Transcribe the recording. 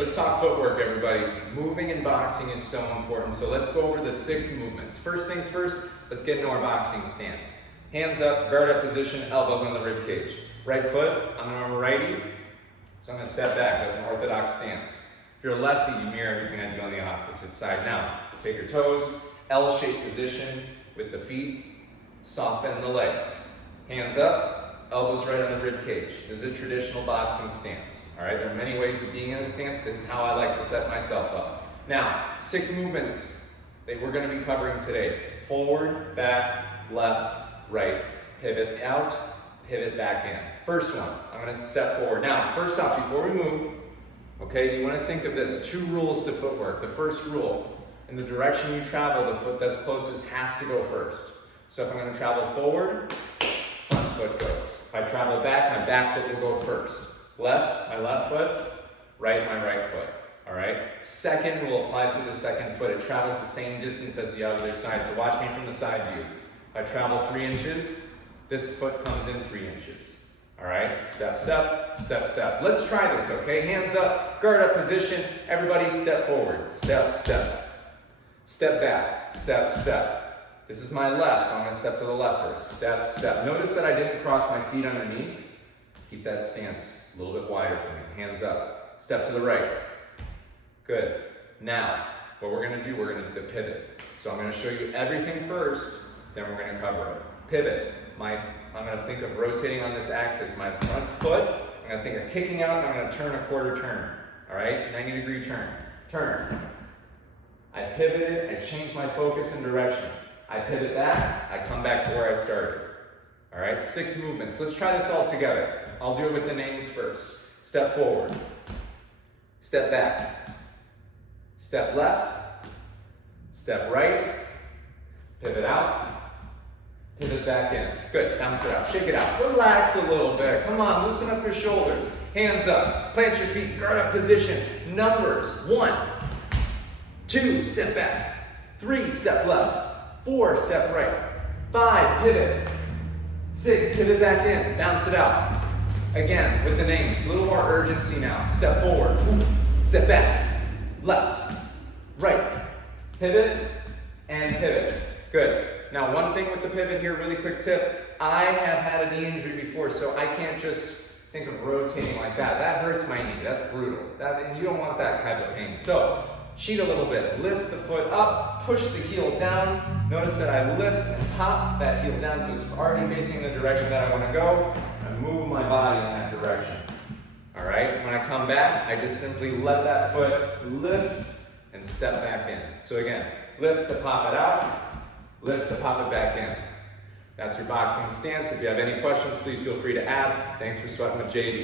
Let's talk footwork, everybody. Moving in boxing is so important, so let's go over the 6 movements. First things first, let's get into our boxing stance. Hands up, guard up position, elbows on the rib cage. Right foot, I'm a righty, so I'm gonna step back. That's an orthodox stance. If you're a lefty, you mirror everything I do on the opposite side. Now, take your toes, L-shaped position with the feet, soft bend the legs. Hands up, elbows right on the rib cage. This is a traditional boxing stance. All right, there are many ways of being in a stance. This is how I like to set myself up. Now, 6 movements that we're going to be covering today. Forward, back, left, right. Pivot out, pivot back in. First one, I'm going to step forward. Now, first off, before we move, okay, you want to think of this. 2 rules to footwork. The first rule, in the direction you travel, the foot that's closest has to go first. So if I'm going to travel forward, front foot goes. If I travel back, my back foot will go first. Left, my left foot, right, my right foot. All right? Second rule applies to the second foot. It travels the same distance as the other side. So watch me from the side view. If I travel 3 inches, this foot comes in 3 inches. All right? Step, step, step, step. Let's try this, okay? Hands up, guard up position. Everybody step forward. Step, step. Step back. Step, step. This is my left, so I'm going to step to the left first. Step, step. Notice that I didn't cross my feet underneath. Keep that stance a little bit wider for me. Hands up. Step to the right. Good. Now, what we're going to do, we're going to do the pivot. So I'm going to show you everything first, then we're going to cover it. Pivot. I'm going to think of rotating on this axis. My front foot, I'm going to think of kicking out, and I'm going to turn a quarter turn. All right? 90-degree turn. Turn. I pivoted, I changed my focus and direction. I pivot back, I come back to where I started. All right, 6 movements. Let's try this all together. I'll do it with the names first. Step forward. Step back. Step left. Step right. Pivot out. Pivot back in. Good, bounce it out. Shake it out. Relax a little bit. Come on, loosen up your shoulders. Hands up. Plant your feet. Guard up position. Numbers. 1, 2, step back. 3, step left. 4, step right. 5, pivot. 6, pivot back in. Bounce it out. Again, with the names. A little more urgency now. Step forward. Step back. Left. Right. Pivot and pivot. Good. Now, one thing with the pivot here, really quick tip. I have had a knee injury before, so I can't just think of rotating like that. That hurts my knee. That's brutal. And you don't want that type of pain. So, cheat a little bit. Lift the foot up, push the heel down. Notice that I lift and pop that heel down so it's already facing the direction that I want to go. And move my body in that direction. All right? When I come back, I just simply let that foot lift and step back in. So again, lift to pop it out, lift to pop it back in. That's your boxing stance. If you have any questions, please feel free to ask. Thanks for sweating with JD.